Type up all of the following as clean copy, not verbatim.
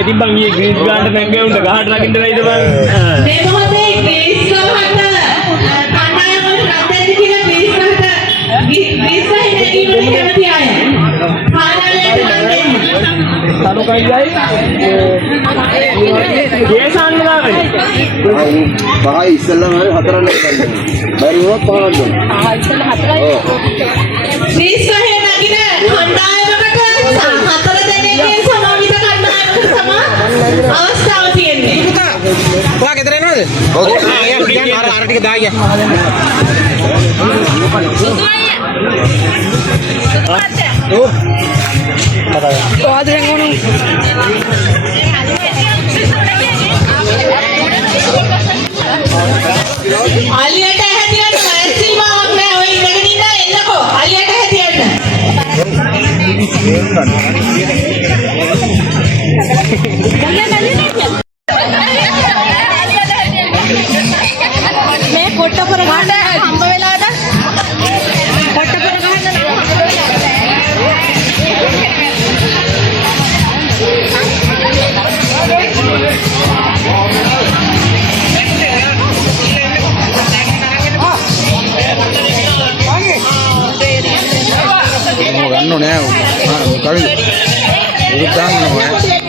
ඉතින් බං ඊයේ ග්‍රීස් ගානට නැංගේ උන්ට ගහට රකින්න වෙයිද බං මේ මොහොතේ ග්‍රීස් ගහට කණ්ඩායම රැඳෙන්න කියලා ග්‍රීස් ගහට ග්‍රීස් ගහේ නැගීමට කැමති අය පාලනයට හම්බෙන්න තනු කයියයි ගේසාන් ලාවේ පහයි ඉස්සෙල්ලාම හතරක් ගන්න බැරි වුණොත් පහක් ගන්න ඉස්සෙල්ලා හතරයි ග්‍රීස් ගහේ නැගින කණ්ඩායමකට හතර දෙනෙක්ගේ සමන්විත අවස්ථාව තියෙන්නේ. ඔයා ගෙදර එනවද? ඔව්. යන්න අර ටික දාගියා. ඔව්. ආදරෙන් ඕන. අලියට හැදියට සීමාවක් නැහැ. ඔය ඉඳගෙන ඉන්න එන්නකෝ. අලියට හැදියට. මේ කොට්ටපර ගහන්න හම්බ වෙලාද? කොට්ටපර ගහන්න ගන්න ඕනේ කවි උරුත් දාන්න ඕනේ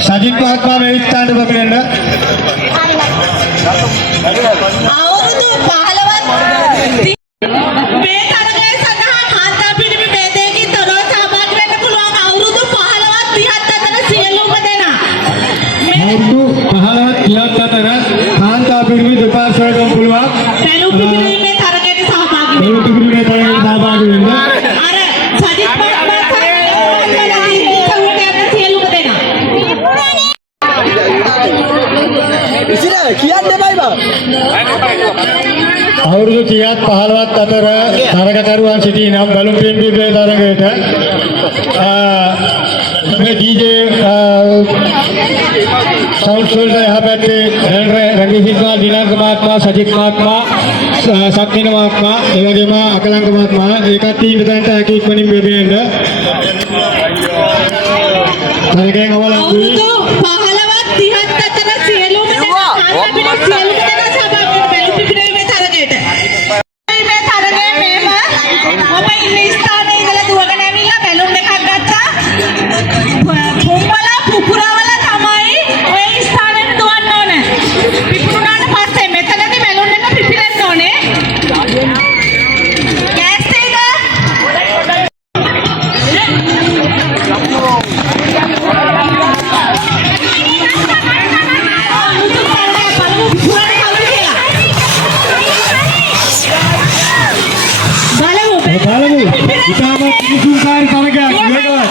Sajid Mahatma may stand up again. අවුරුදු අවුරුදු 30ත් 15ත් අතර තරගකරුවන් සිටි නම් බැලුම් පිම්බීමේ තරගයට මේ DJ සවුන්ඩ් වලට එහා පැත්තේ රංගී සිංහා දිනාංක මහත්මයා සජිත් මහත්මයා සක්මින මහත්මයා ඒ වගේම අකලංක මහත්මයා ඒකත් ඉන්න තැනට හැකි ඉක්මනින් බෙදෙන්න තරගයෙන් අවලංගුයි අවුරුදු 15ත් 30ත් අතර සියලුම දෙනා මේ තරගයට මේ තරගයේ මේම ඔබ ඉන්න ස්ථානයේ ඉඳලා දුවගෙන ඇවිල්ලා බැලුම් එකක් ගත්තා පුම්බලා පුපුරවල තමයි ඔය ස්ථානෙට දුවන්න ඕන පිපුරුනාට පස්සේ මෙතනදී බැලුම් එක පිපිරෙන්න ඕනේ ගෑස් එක බලමු ඉතාමත් විසුම්කාරී තරගයක් මේකවත්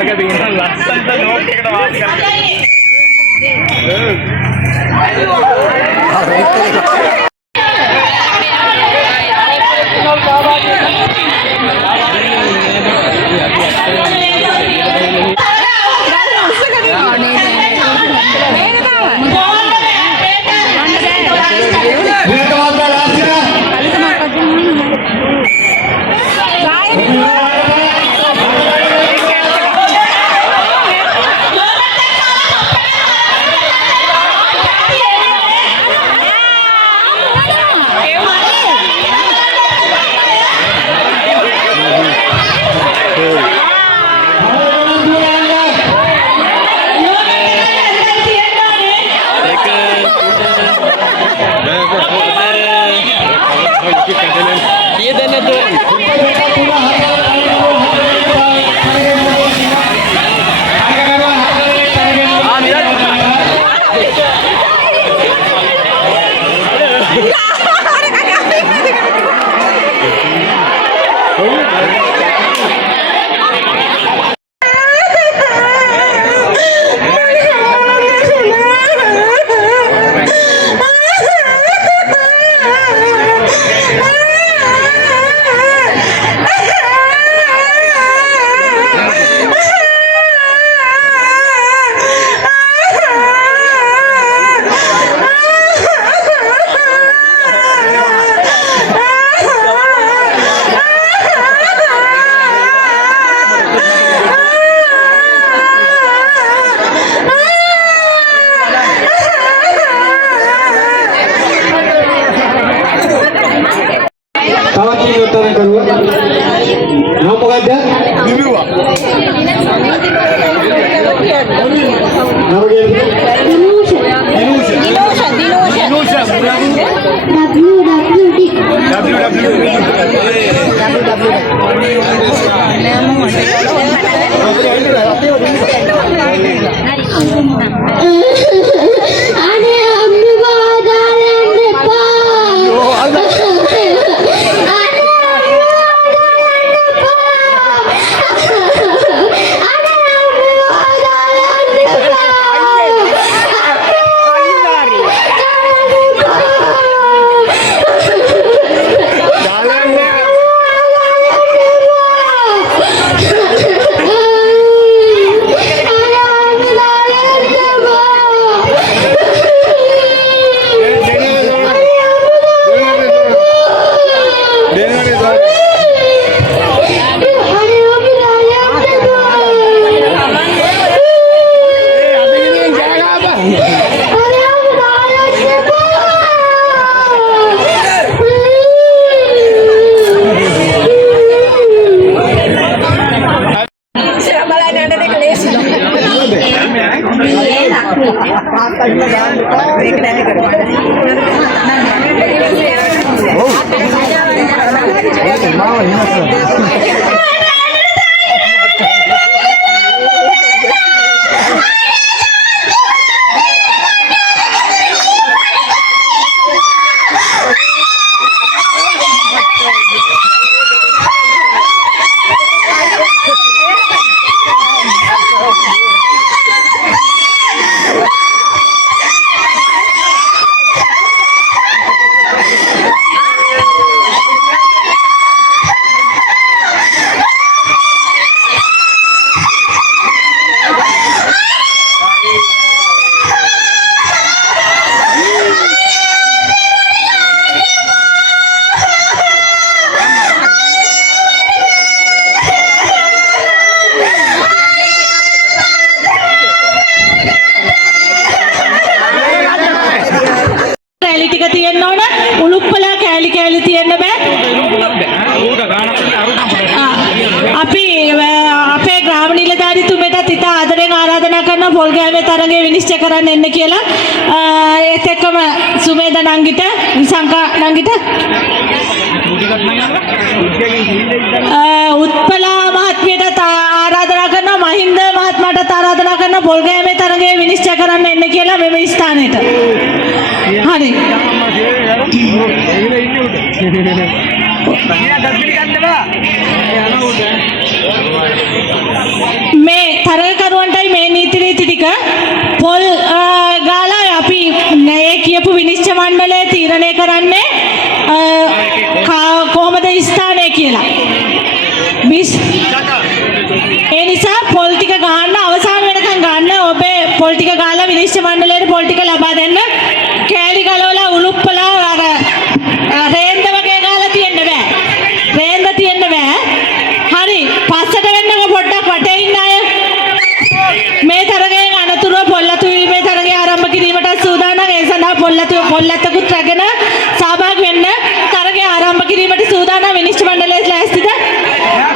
මරක තියෙන ලස්සනට නෝට් එකට වාස් කරගන්න. පොල්ගෑවේ තරඟේ විනිශ්චය කරන්න එන්න කියලා ඒත් එක්කම සුමේද නංගිට විසංකා නංගිට උත්පලා මහත්මියට ආරාධනා කරනවා මහින්ද මහත්මයාට ආරාධනා කරනවා පොල්ගෑවේ තරඟේ විනිශ්චය කරන්න එන්න කියලා මෙම ස්ථානෙට. හරි. මේ තරගකරුවන්ටයි මේ නීති ටික පොල් ගාලා අපි ඒ කියපු විනිශ්චය මණ්ඩලය තීරණය කරන්නේ කොහොමද ස්ථානය කියලා. ඒ නිසා පොල් ටික ගන්න අවසාන වෙනකන් ගන්න ඔබේ පොල් ටික ගාලා විනිශ්චය මණ්ඩලයට පොල් ටික ලබා දෙන්න. කෑලි ගලවලා උලුප්පලා අර රේන්ද වගේ ගාලා තියන්න බෑ. රේන්ද තියන්න බෑ. හරි පස්සට වෙන්නකො පොඩ්ඩක් වටේ ඉන්න අය. මේ තරගයෙන් අනතුරුව පොල්ලතු වීමේ තරගය ආරම්භ කිරීමට සූදානම්. ඒ සඳහා පොල්ලතුකුත් රැගෙන සහභාගී වෙන්න. තරගය ආරම්භ කිරීමට සූදානම් විනිශ්චය මණ්ඩලයේ ලෑස්තිද?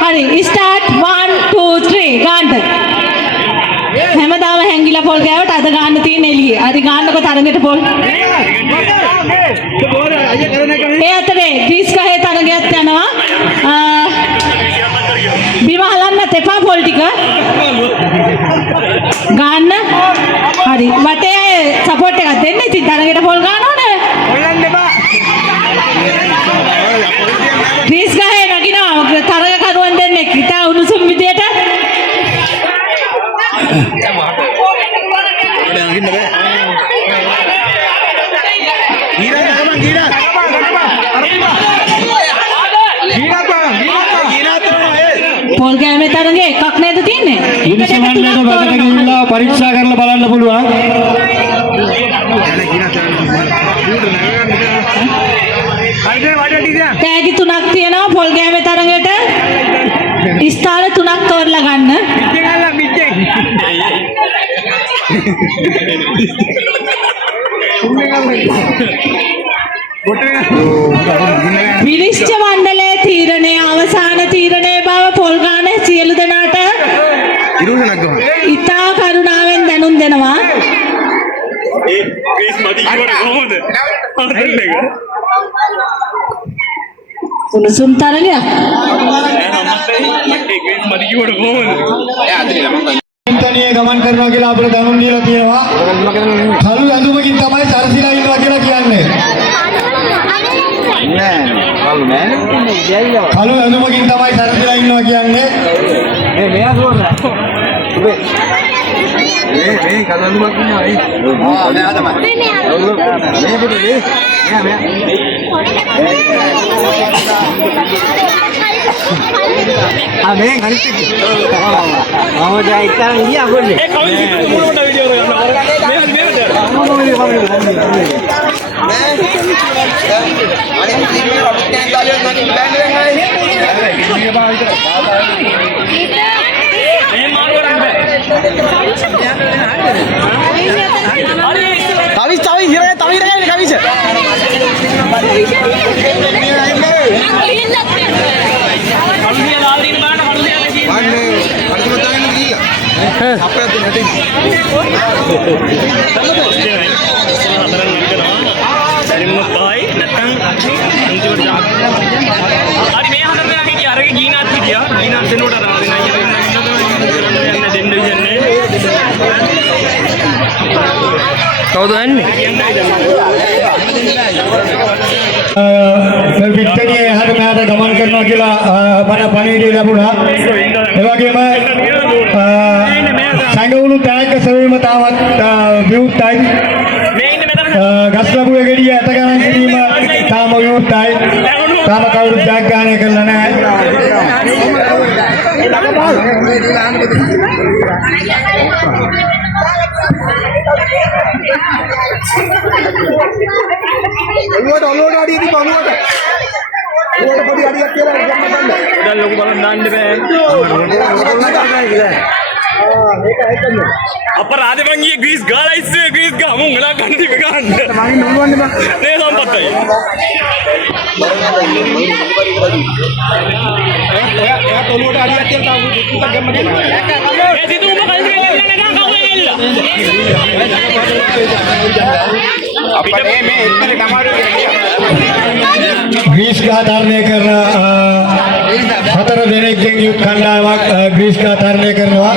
හරි ස්ටාර්ට් 1 2 3 ගන්න. හැමදාම හැංගිලා පොල් ගෑවට අද ගන්න තියෙන එළියේ. හරි ගන්නකො තරගෙට පොල්. ඒ අතරේ ග්‍රීස් ගහේ තරගයක් යනවා. බිම හලන්නත් එපා පොල් ටික. ගන්න. හරි වටේ සපෝට් එකක් දෙන්න. ඉතින් තරගෙට පොල් ගන්න ඕනේ. ග්‍රීස් ගහේ නගිනවා තරගකරුවන් දෙන්නෙක්. ඉතා උණුසුම් විදියට. පොල් ගෑමේ තරගය එකක් නේද තියෙන්නේ? විනිශ්චය මණ්ඩලයට බඩට ගිහිල්ලා පරීක්ෂා කරලා බලන්න පුළුවන්. තෑගි 3ක් තියෙනවා පොල් ගෑමේ තරගයට. ස්ථාන 3ක් තෝරලා ගන්න. විනිශ්චය මණ්ඩලයේ තීරණය අවසාන තීරණය බව පොල් ගාන සියලු දෙනාට ඉතා කරුණාවෙන් දැනුම් දෙනවා. උණුසුම් තරගයක්. තනියේ ගමන් කරනවා කියලා අපිට දැනුම් දීලා තියෙනවා. කළු ඇඳුමකින් තමයි සරසිලා ඉන්නවා කියලා කියන්නේ. කළු ඇඳුමකින් තමයි සරසිලා ඉන්නවා කියන්නේ. මේ කළු ඇඳුමක් ඉන්නවා ඒ. මෙයා තමයි. මේ පුතේ. මෙයා. මේ ගණිත දැන් ඉතින් ගියා කොල්ලේ. ඒ කවුද මොනවද වීඩියෝ කරන්නේ? විත්තනිය එහාට මෙහාට ගමන් කරනවා කියලා පණිවිඩය ලැබුණා. ඒ වගේම සංගවුණු තෑග්ග සෙවීම තාමත් විවුර්තයි. ගස් ලැබුවේ ගෙඩිය ඇත ගණන් කිරීම තාම විවුර්තයි. තාම කවුරුත් ජයග්‍රහණය කරලා නැහැ. ඔළුවට අඩියදී බලුවට. ඔළුවට පොඩි අඩියක් කියලා ගන්න බෑ. දැන් ලොකු බලන් දාන්න බෑ. මේක හිතන්නේ. අපරාධ මං ගියේ ග්‍රීස් ගාලා ඉස්සේ ග්‍රීස් ගා මුන් ගලා ගන්න තිබ ගන්න. මම නෝවන්නේ බා. නේ සම්පත්තයි. එයා ඔළුවට අඩියක් කියලා තාම දුක්ඛ ගම්ම දෙනවා. ඒ සිතුම කල්පේ ඉන්න කවුද එල්ල. අපිට මේ ඉස්සරේ කමාරු ග්‍රීස් ගහ තරණය කරන 4 දෙනෙක්ගෙන් යුත් කණ්ඩායමක් ග්‍රීස් ගහ තරණය කරනවා.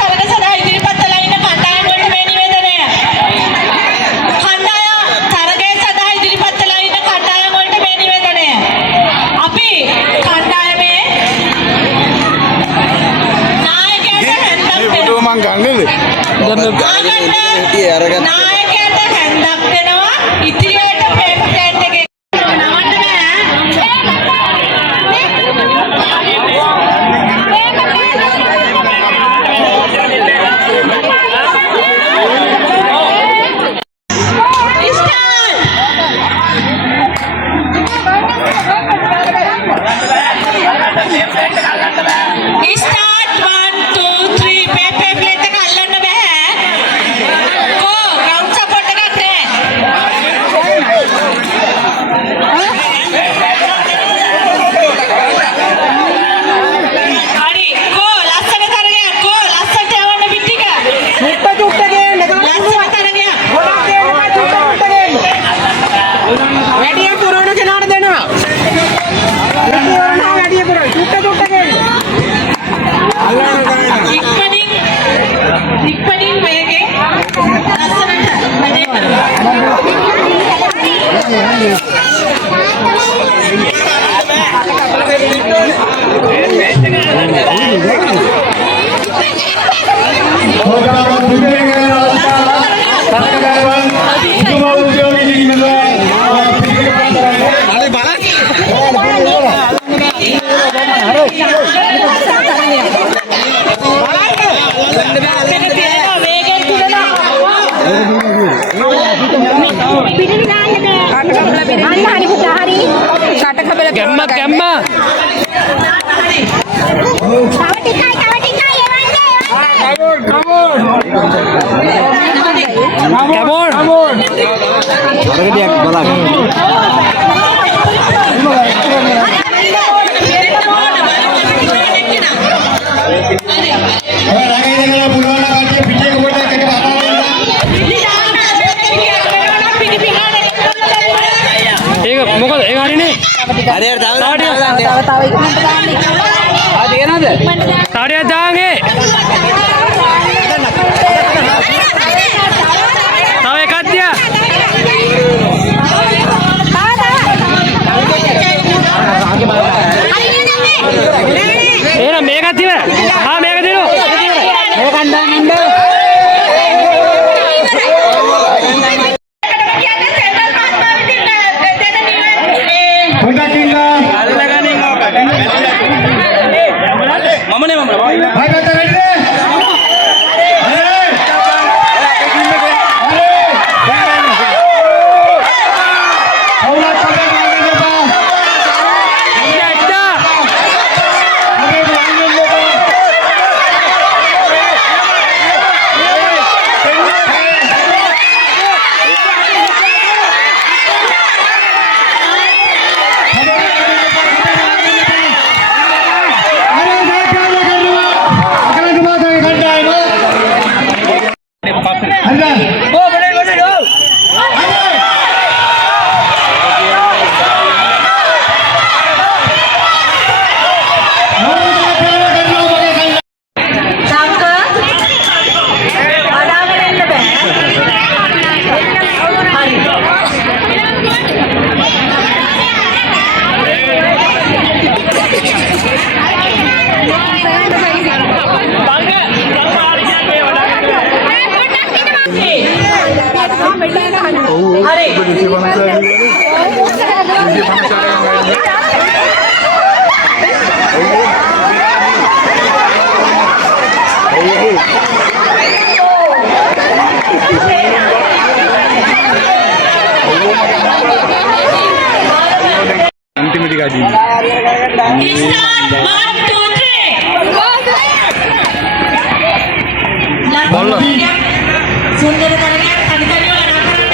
තරග සඳහා ඉදිරිපත් වෙලා ඉන්න කණ්ඩායම් වලට මේ නිවේදනය. තරගය සඳහා ඉදිරිපත් වෙලා ඉන්න කණ්ඩායම් වලට මේ නිවේදනය. අපි කණ්ඩායමේ මං ගන්නද? නායකයාට හැන්දක් දෙනවා ඉදිරියට පේපර් ප්ලේට් එකේ නවන්න Start 1, 2, 3 paper plate එක අල්ලන්න බෑ. Go ground support එකක් නැහැ. හරි go ලස්සන තරගයක් go ලස්සනට යවන්න පිටික. චුට්ට ගේන්න ලස්සන තරගයක්. ගොඩක් ගේන්න චුට්ට ගේන්න. වැඩිය පුරවන කෙනාට දෙනවා. වැඩිය පුරවන චුට්ට ගේන්න. ඉක්මනින් වේගෙන් ලස්සනට වැඩේ කරනවා. सुंदर තරගයක් තනිතනිව අනකරන්න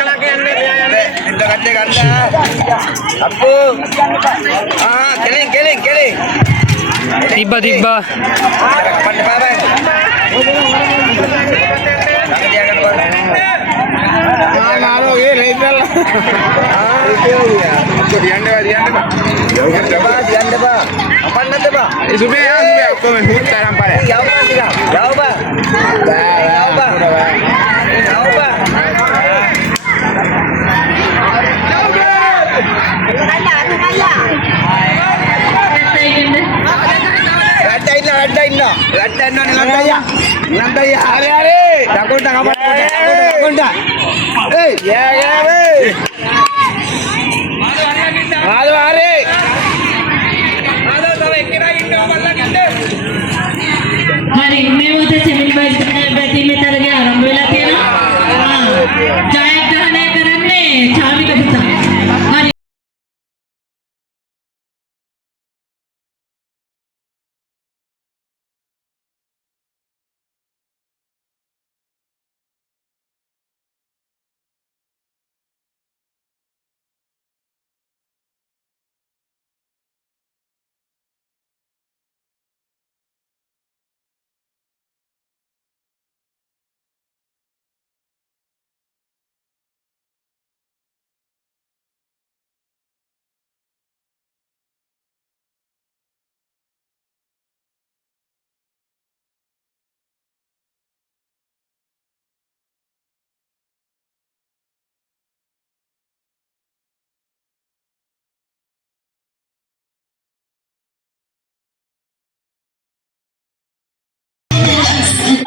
එක්කලා කියන්නේ මෙයා යන්නේ. එන්න ගන්න. අප්පු. කෙලින්. තිබ්බා පන්න බෑ. නානෝ ඒ රේදල්. දියන්න බා. අපන්නත් බා. ඒ සුබේ ඔක්කොම හුත් තරම් පාරේ. යව බා. හරි මේ උද සෙමිනි බැතිමේ තරගේ ආරම්භ වෙලා තියෙනවා. ජයග්‍රහණය කරන්නේ චාමික පුතා. හරි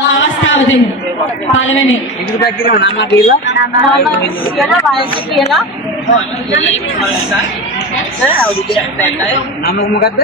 අවස්ථාව දෙන්න. පළවෙනි ඉදිරි පැක් කියලා නම කියලා වයස කියලා නම මොකද්ද?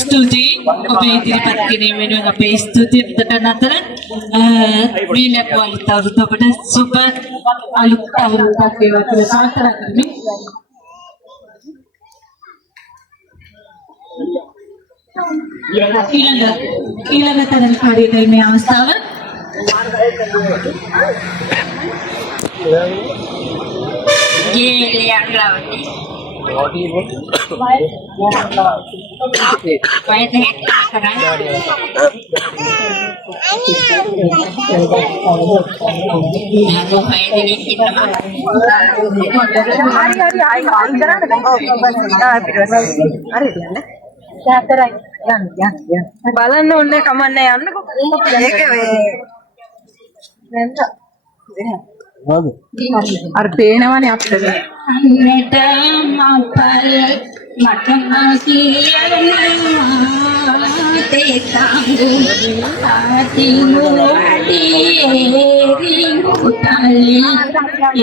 ස්තුතියි ඔබේ ඉදිරිපත් කිරීම වෙනුවෙන් අපේ ස්තුතිය පිටකන අතර මීලක් වලිත අවුරුද්ද ඔබට සුබ අලුත් අවුරුද්දක් වේවා කියලා ප්‍රාර්ථනා කරමි. ඊළඟ තරගකාරියට මේ අවස්ථාව බලන්න ඕනේ කමන්නේ යන්නකො. ඒක අර පේනවනේ අපිට. මෙට මපල් මට කියනවා තේ තංගු ආතිමු අඩියේ රිංගුතලි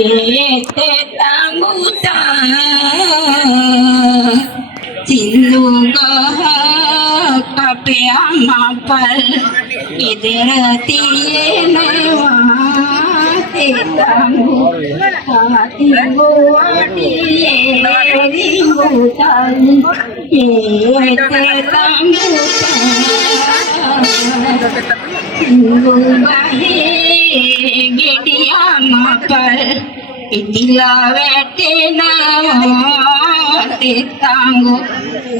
ඒ තේ තංගු සින්දු ගහ කපේ මපල් ඉදර තියෙනවා ඉතිලා වැටෙනවා තෙතංගු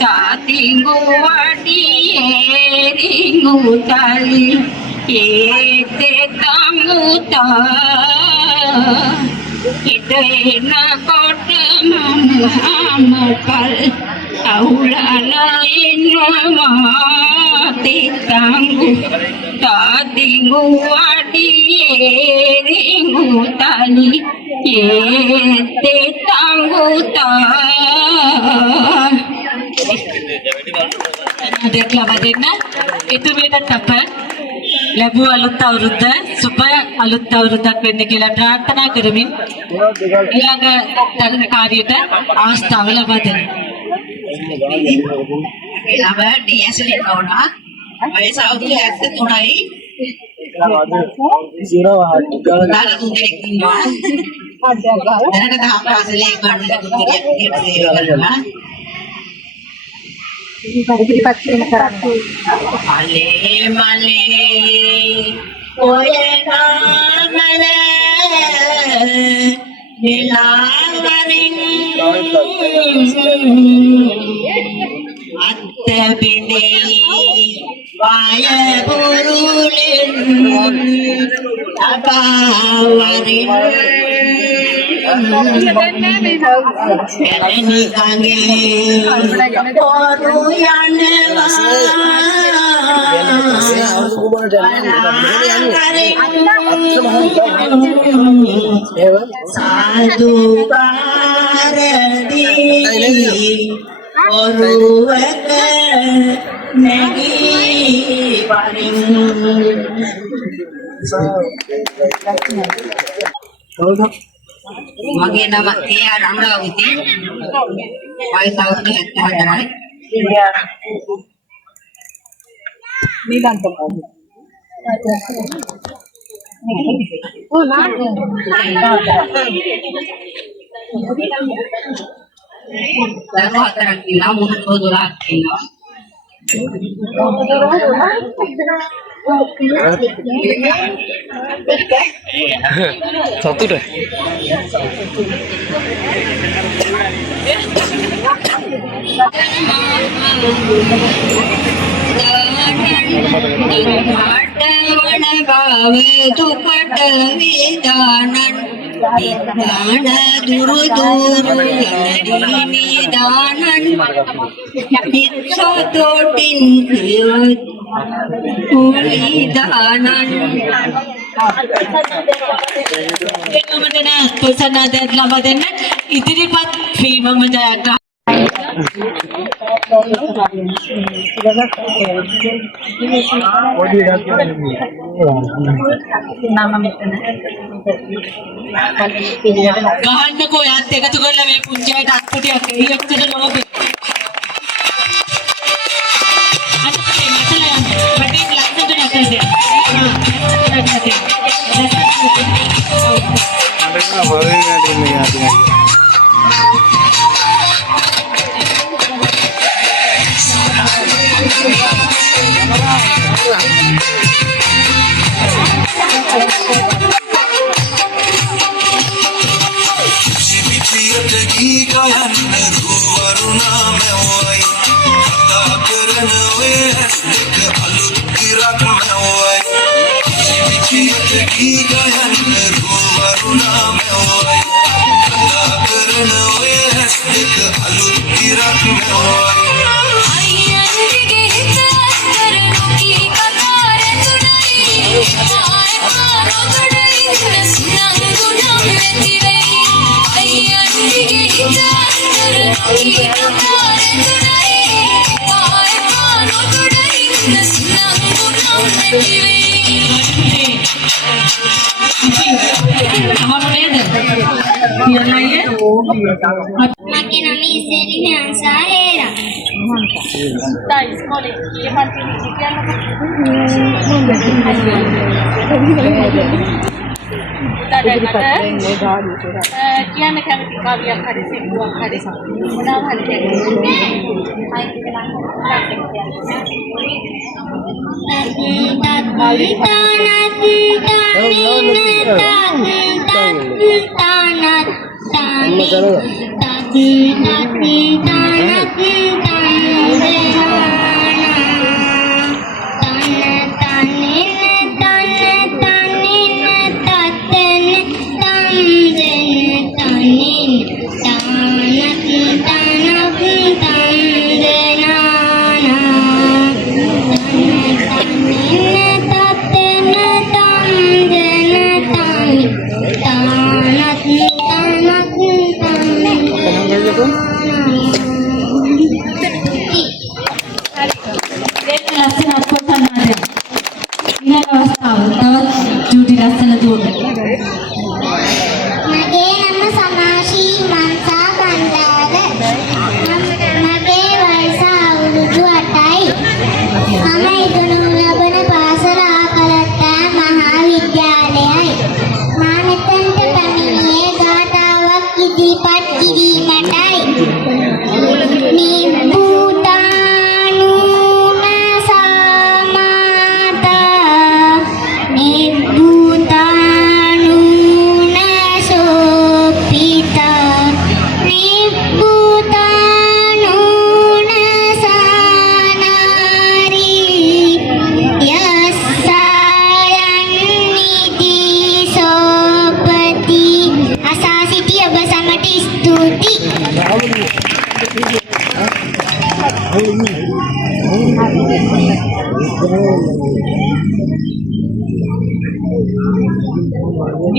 තාතිංගු වඩියේ රිංගු තලි ඒ තෙතංගු තා ඉතේන කොට මමපල් අවුලලා ඉන්නවා තෙතංගු තාතිංගු වඩියේ රිංගු තලි ये tanguta देखला बदेना इतुमेට අප ලැබුව අලුත් අවුරුද්ද සුබ අලුත් අවුරුද්දක් වෙන්න කියලා ප්‍රාර්ථනා කරමින් ඊළඟ තරණ කාර්යයට අවස්ථාව ලබා දෙන්න. ළම DS ලියනවා. වයස අවුරුදු 73යි. දාලා තුන්දෙනෙක් ඉන්නවා. දැනට දහම් පාසලේ ගන්න දුක්ඛයක් කියලා මලේ මලේ ඔය නාමල නිලාවරින් අත්බිනේ වාය පුරුලෙන් අපාවරින් කැලණි කංගේ පොරු යනවා සාදු පාරදී ඔරුවක නැගී වරින් මගේ නම ඒ.ආර්. අමරාවති වයස අවුරුදු 74යි දරුවෝ 4ක් ඉන්නවා මුණතෝ 12ක් ඉන්නවා සතුට දුකට වේදානන් විදාන දුරු දුරු නිදානන් පිටසතෝටින් විදානන් එනමදන තුසනාදත් ලබා දෙන්න ඉදිරිපත් වීමම ජයග්‍රහණය ගහන්නකෝ යත් එකතු කරලා මේ පුංචියට අත්පුටියක් එච්චර ලෝභේ අතේ මෙතන පැටින් ලක්ෂණ නැතේ Makin ami seri yang saya. Dari sekolah, dia mati di යොදාගන්නට කියන්න කැමති කවියක් හරි සින්දුවක් හරි මොනවා හරි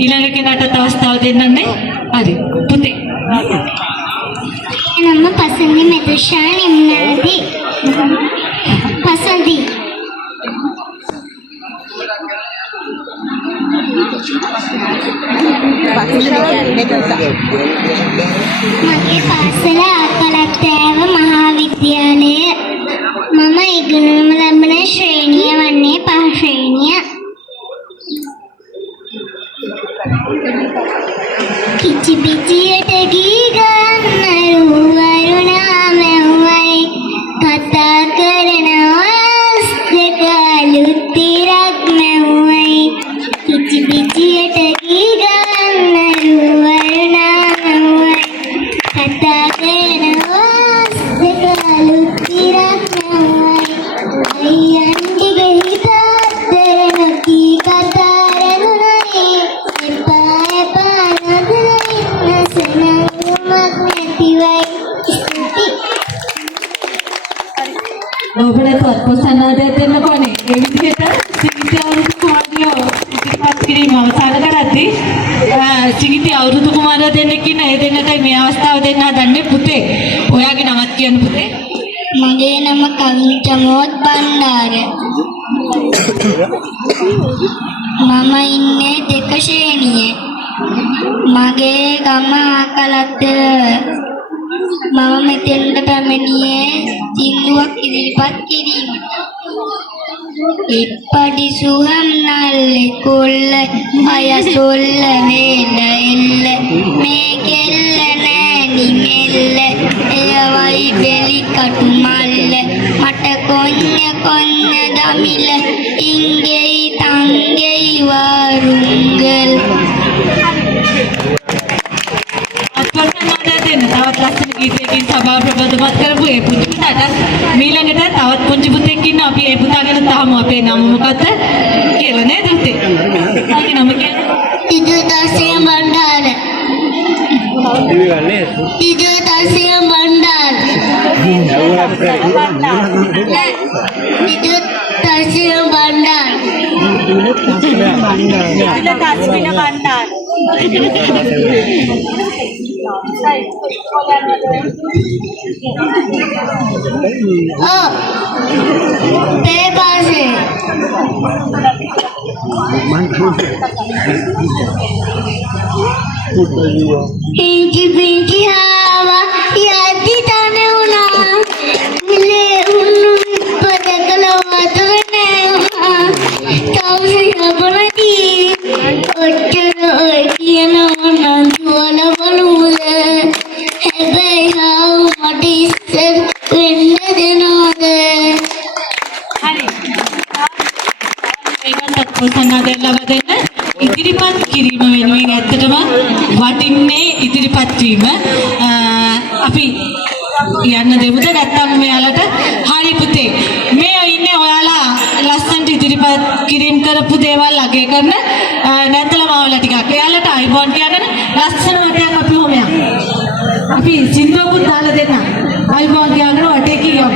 ඊළඟ කෙනාට අවස්ථාව දෙන්නන්නේ. හරි පුතේ. ನಮ್ಮ ಪಸಂದಿ ಮೆದುಶಾ ನಿಮ್ನದಿ ಪಸಂದಿ මගේ පාසල අකලත්තෑව මහාවිද්‍යාලය මම ඉගෙනුම ලබන ශ්‍රේණිය වන්නේ 5 ශ්‍රේණිය. කිචි පිචියට ගී ගන්නරු වරුණා මෙව්වයි කතා කරන වස් දෙක අලුත් තිරක් මෙව්වයි කිචි පිචියට ගී ගන්නරු වරුණා මෙව්වයි කතා කරන වස් දෙක අලුත් තිරක් මෙව්වයි අයියන් ටික හිතත් දෙරනකි කතා රැඳුනනේ එපා එපා ඔබට අත්පොසන්නාදයක් දෙන්න කොනේ. ඒ විදිහට සිංහිති අවුරුදු කුමාරියෝ ඉදිරිපත් කිරීම අවසන් කරද්දී සිංහිති අවුරුදු කුමාරයෝ දෙන්නෙක් ඉන්න ඒ දෙන්නටයි මේ අවස්ථාව දෙන්න හදන්නේ. පුතේ ඔයාගේ නමක් කියන්න පුතේ. මගේ නම කවිචමෝත් බණ්ඩාර. මම ඉන්නේ 2 ශ්‍රේණියේ. මගේ ගම අකලත්ත. මම මෙතෙන්ට පැමිණියේ සින්දුවක් ඉදිරිපත් කිරීමට. ඉප්පඩි සුහම් නල්ලේ කොල්ල අයසොල්ල වේල එල්ල මේ කෙල්ල නෑනි මෙල්ල එයවයි බෙලි කටු මල්ල මට කොන්න දමිල ඉංගෙයි තංගෙයි වරුංගල්. තවත් ලස්සන ගීතයකින් සභාව ප්‍රබෝධමත් කරපු ඒ පුංචි පුතාට ඊළඟට තවත් පුංචි පුතෙක් ඉන්නවා. අපි ඒ පුතා ගැන තාම අපේ නම මොකද්ද කියලා නේද පුතේ? ඔයාගේ නම කියන්නේ? ඉදුදාසිය Bandara. ඉදුදාසිය Bandara. ඉදුදාසිය Bandara. ඉදුදාසිය Bandara. Oh, bebase. Inci binci hawa yadi tane una mile unun pada kalau aturne tahu saya berani ojo ඒකත් ඔක්කොම සන්නාදයෙන් ලබා දෙන්න. ඉදිරිපත් කිරීම වෙනුවෙන් ඇත්තටම වටින්නේ ඉදිරිපත් වීම. අපි යන්න දෙමුද නැත්නම් මෙයාලට හරි පුතේ මේ ඉන්නේ ඔයාලා ලස්සනට ඉදිරිපත් කිරීම කරපු දේවල් අගය කරන නැත්නම් මාවලා ටිකක් එයාලට අයිබෝන් කියන්න ලස්සන වටයක් අපි හොම යමු. අපි සින්දුවකුත් දාලා දෙන්න. අයිබෝන් කියන්න වටේ කියමු.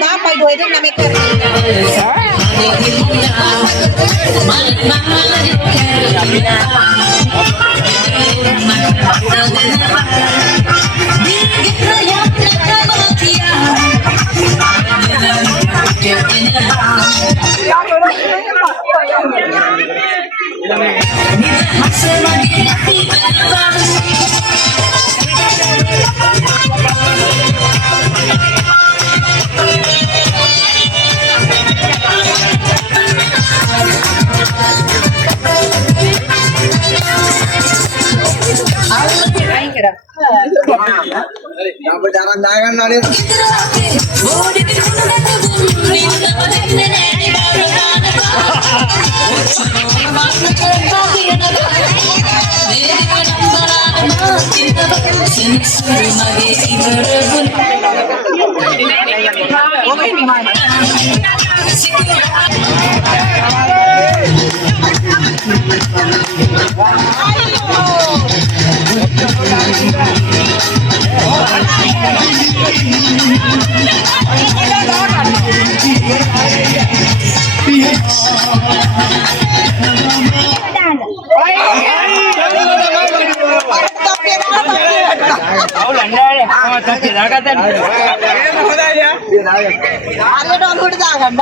Ba phải đuổi đến là mày cần. jangan nari. අවුල නැහැ. ආ තත්ති දාගත්තද? හරියට ඔලුවට දාගන්න.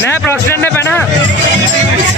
නෑ ප්‍රශ්න නැහැ බණ.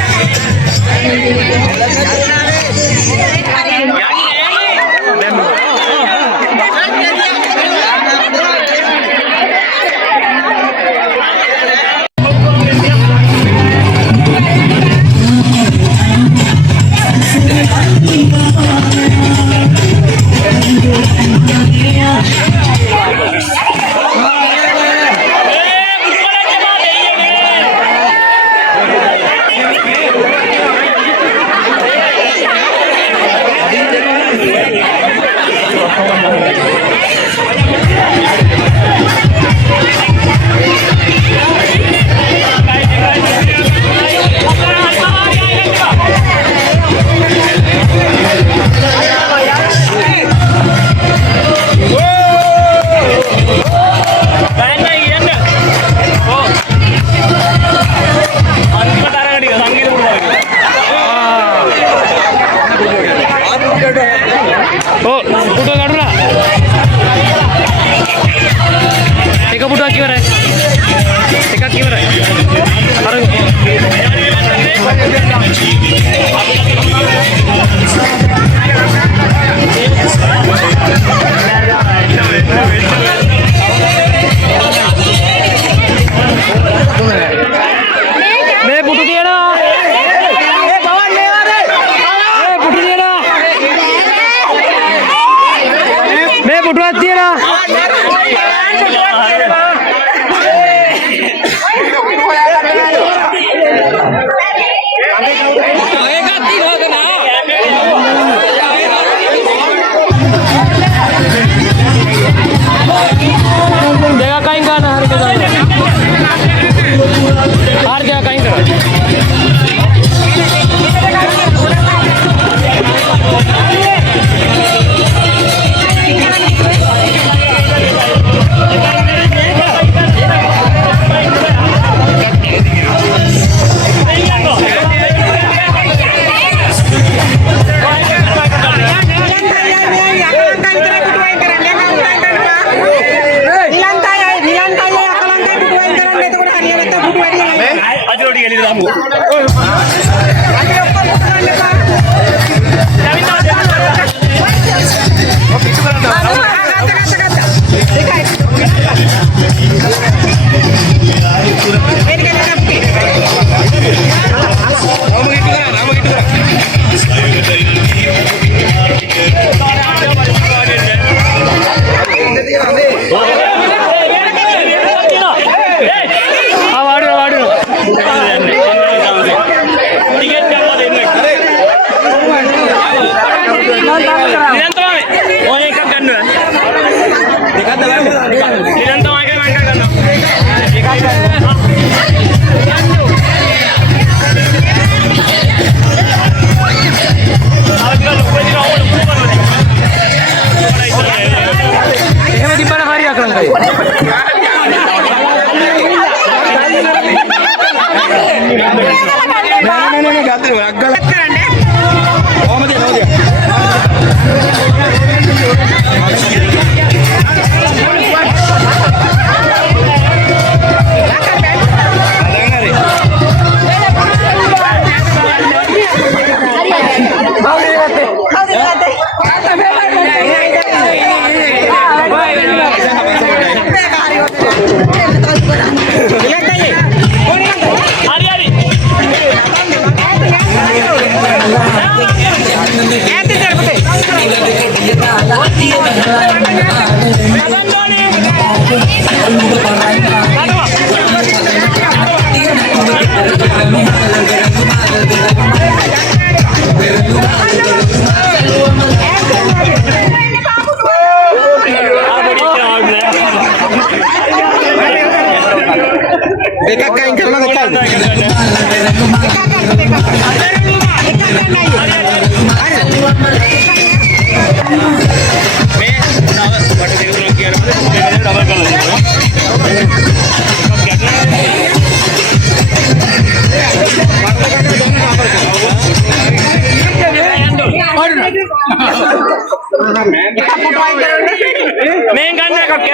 Hari-hari. කරලා මේ ගන්න එකක්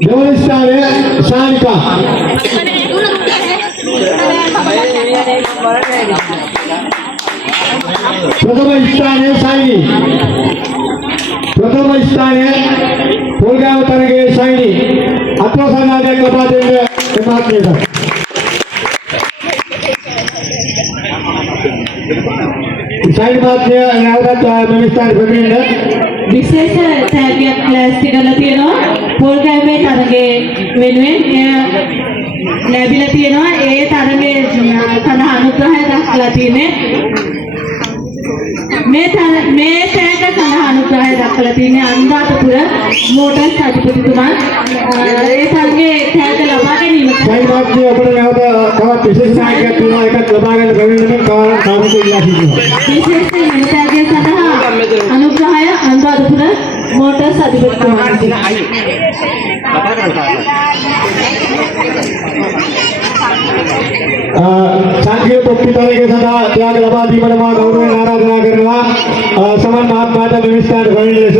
දෙවන ස්ථානය ශානිකා. ප්‍රථම ස්ථානය සයිනි. ප්‍රථම ස්ථානය පොල්ගාව තරගයේ සයිනි. අත්වසනාදයක් ලබා දෙන්න එමාත්මයට. සයිනි මාත්මය නැවතත් මෙම ස්ථානයට පැමිණෙන්න විශේෂ තෑග්ගයක් ලෑස්ති කරලා තියෙනවා පොල්ගෑමේ තරගයේ වෙනුවෙන් ලැබිලා තියෙනවා ඒ තරගයේ සඳහා අනුග්‍රහය දක්වලා තියෙන්නේ මේ තෑග්ග සඳහා අනුග්‍රහය දක්වලා තියෙන්නේ අනුරාධපුර මෝටර්ස් අධිපතිතුමා ඒ තරගයේ තෑග්ග ලබා ගැනීමට සයිනි මාත්මය ඔබට නැවත තවත් විශේෂ නායකයෙක් වෙනවා එකක් ලබා ගන්න බැරිවෙන කාරණා ඉල්ලා සිටිනවා. විශේෂයෙන් මෙම තෑග්ගය සඳහා අනුග්‍රහය අනුරාධපුර මෝටර්ස් අධිපතිතුමා සංකීර්ණ ප්‍රතිපලයේ සඳහා ත්‍යාග ලබා දීමට මා ගෞරවයෙන් ආරාධනා කරනවා සමන් මහත්මයාට මෙම ස්ථානයට පැමිණි ලෙස.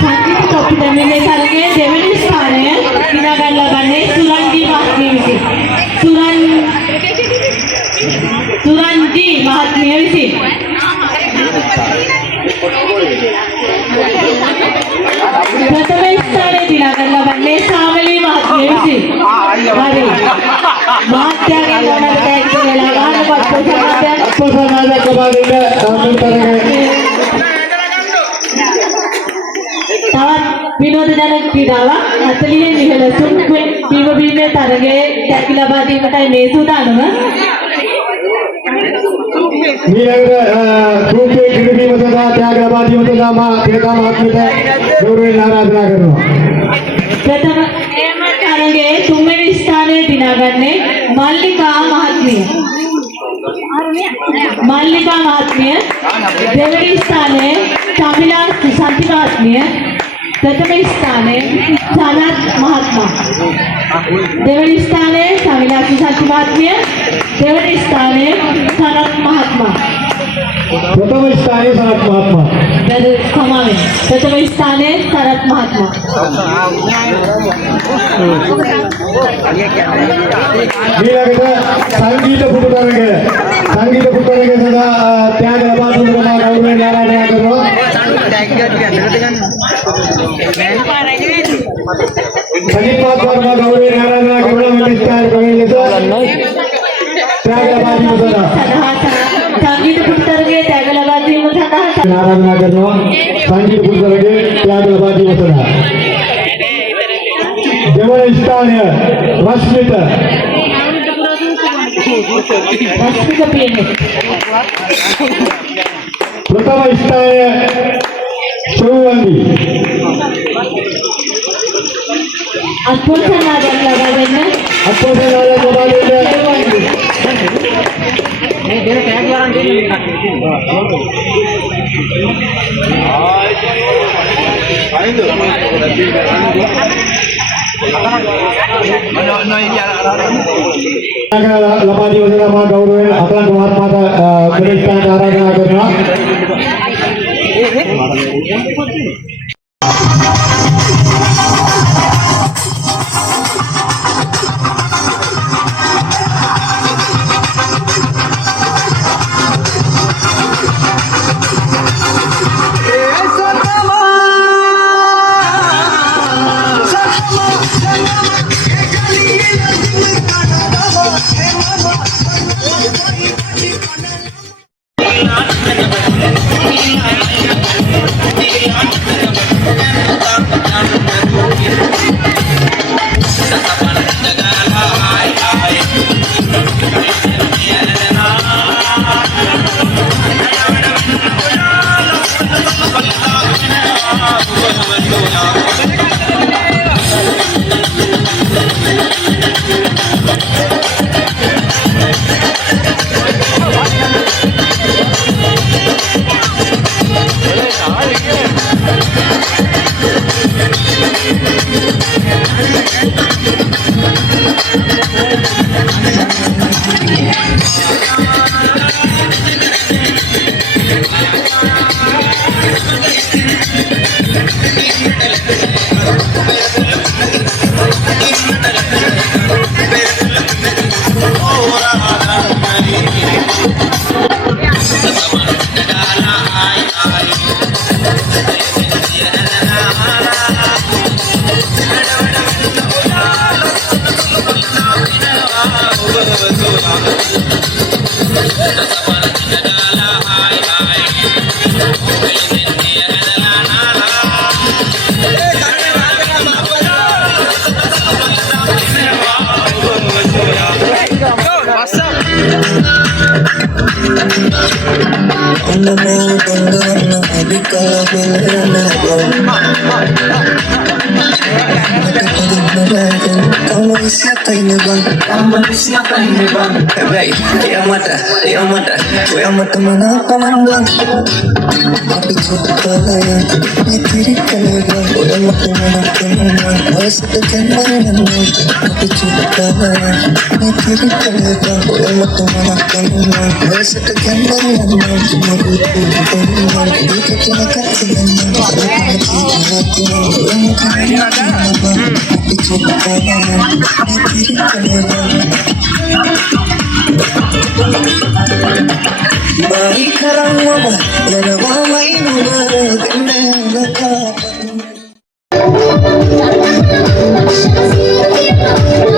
සංකීර්ණ ප්‍රතිපලයේ තරගයේ දෙවැනි ස්ථානය දිනා ගන්න ලබන්නේ සුරන්ජී මහත්මිය විසින්. සුරන්ජී මහත්මිය විසින්. ප්‍රථම ස්ථානයේ දිනා ගන්න ලබන්නේ ශාමලී මහත්මිය විසින්. හරි. මහත්යාගේ මොනවද දැක්ක වෙලා ගන්න පස්සේ සමාජයක් අපෝ සමාජයක් ලබා දෙන්න සම්මුතරගේ තවත් විනෝදජනක ක්‍රීඩාවක් 40 ඉහළ තුන් බීමේ තරගයේ දැකි ලබා දීමටයි මේ සූදානම. ඊළඟට රූපේ කිරීම සඳහා ත්‍යාග ලබා දීම සඳහා මා ක්‍රීඩා මහත්මයාට ගෞරවයෙන් ආරාධනා කරනවා. ප්‍රථම තරගයේ තුන්වෙනි ස්ථානයේ දිනාගන්නේ මල්ලිකා මහත්මිය. මල්ලිකා මහත්මිය දෙවැනි ස්ථානයේ චමිලා සුසන්ති මහත්මිය. प्रथम स्थाने सनत महात्मा देवनी स्थाने सविनाशी शांति महात्म्य देवनी स्थाने सनत महात्मा प्रथम स्थाने सनत महात्मा समावे प्रथम स्थाने सनत महात्मा संगीत पुटुतरगे सदा त्याग लबा दूंगा गौरव नारायण करो संगीत महात्मा गौरव नारायण करो मिस्टर करेंगे तो त्याग लबा दूंगा संगीत पुटुतरगे त्याग लबा दूंगा नारायण करो संगीत पुटुतरगे त्याग लबा दूंगा देवन स्थान रश्मित प्रथम स्थान चौवंदी अद्भुत नाटक लगा देना लपादी वजह मां गौरव अपना महात्मा का प्रतिष्ठान आराधना करना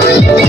Thank you.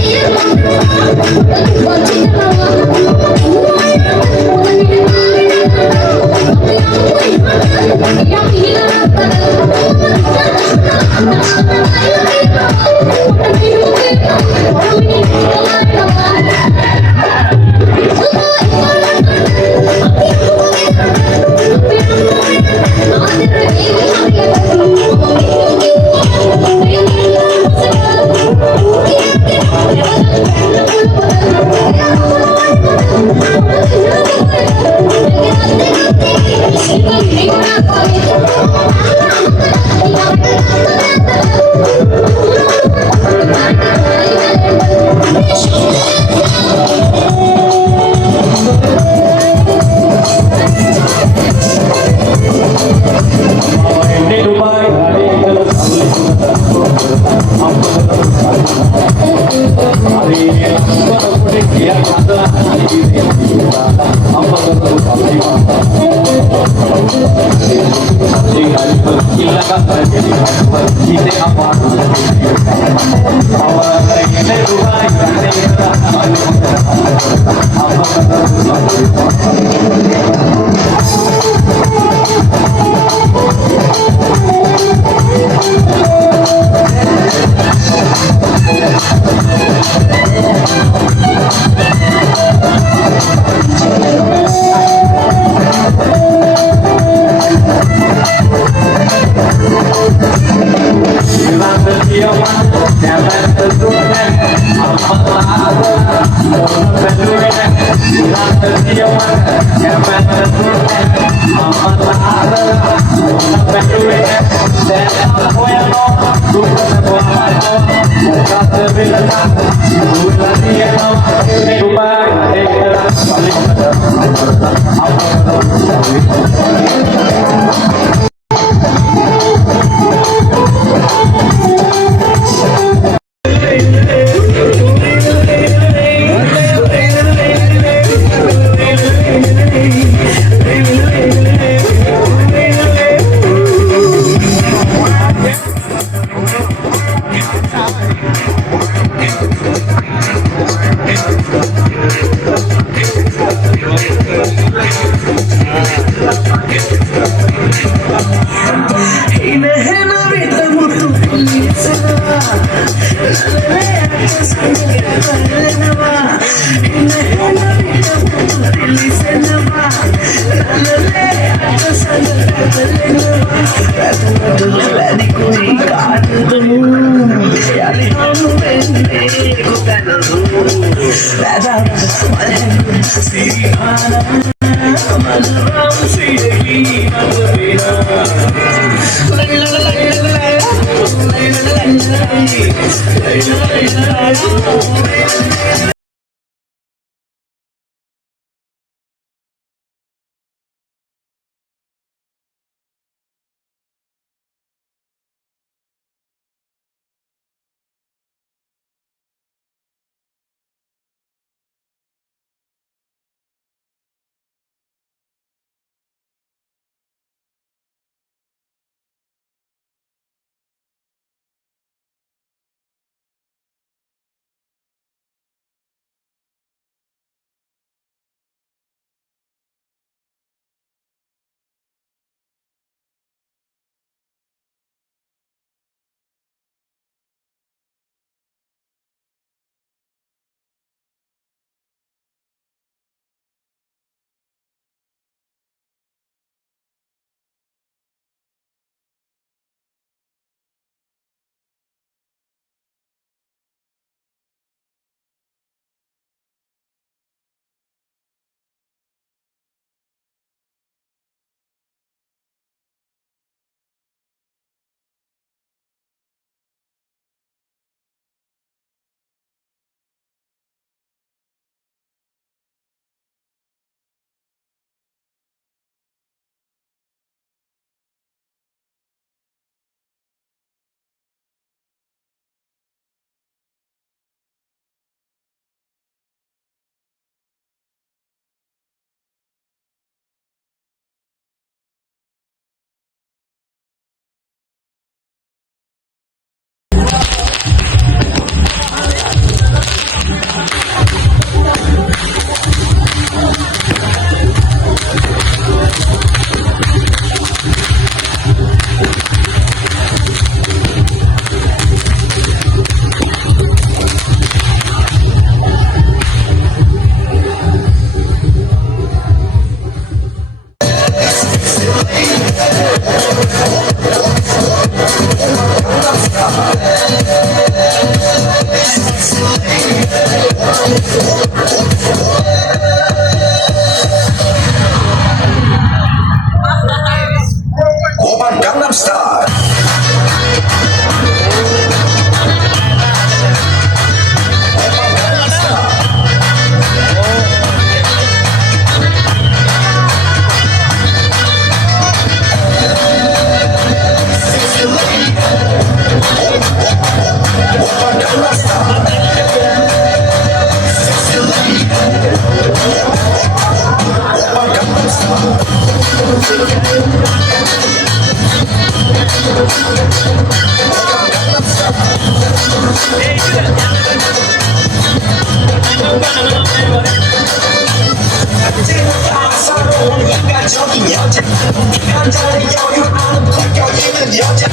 사랑스러운 인간적인 여자 인간자의 여유하는 품격 있는 여자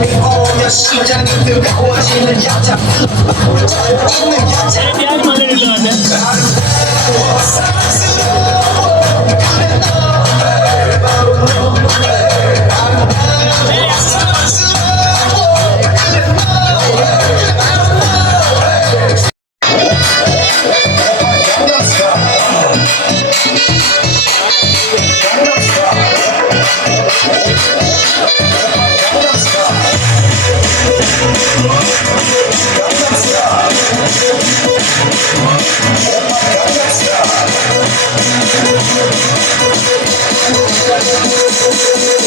오면 심장이 뜨거워지는 여자 있는 여자 아름다워 사랑스러워 그래 너 바로 너 아름다워 사랑스러워 그래 너 바로 너 Gangnam Style.